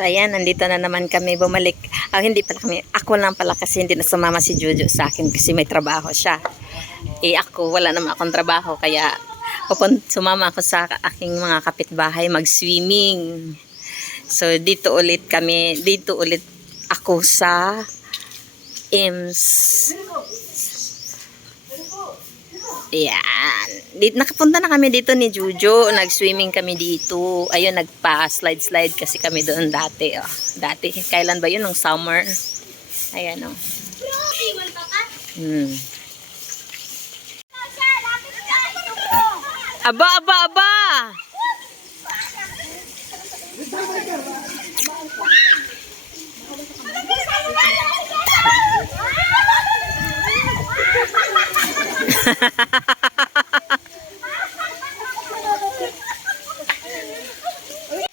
So ayan, nandito na naman kami bumalik. Hindi pala kami. Ako lang pala kasi hindi na sumama si Jojo sa akin kasi may trabaho siya. Ako, wala naman akong trabaho kaya sumama ako sa aking mga kapitbahay mag-swimming. So dito ulit kami, dito ulit ako sa IMS. Ayan. Nakapunta na kami dito ni Jojo. Nag-swimming kami dito. Ayun, nagpa-slide-slide kasi kami doon dati. Oh. Dati, kailan ba yun? Nung summer. Ayan, oh. Aba, aba, aba!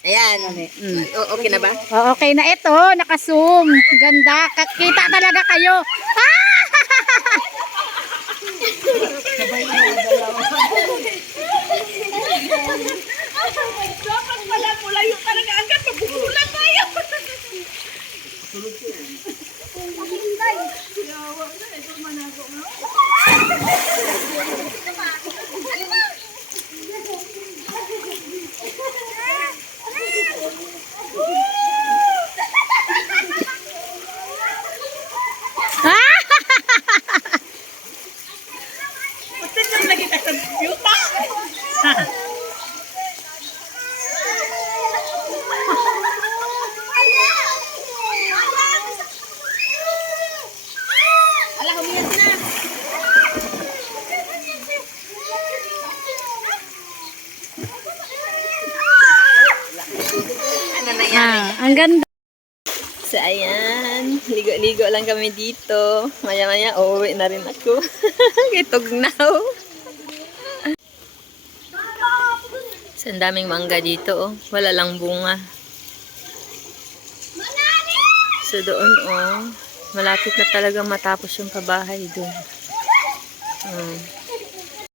Ayan. Okay na ba? Okay na ito, naka-zoom. Ganda. Kita talaga kayo. Dapat pala mula yung talaga agad mabubulan tayo. Ang ganda. So ayan, ligo-ligo lang kami dito. Maya-maya, uuwi na rin ako. Itugnaw. So, ang daming mangga dito, oh. Wala lang bunga. So doon, oh. Malapit na talagang matapos yung pabahay doon.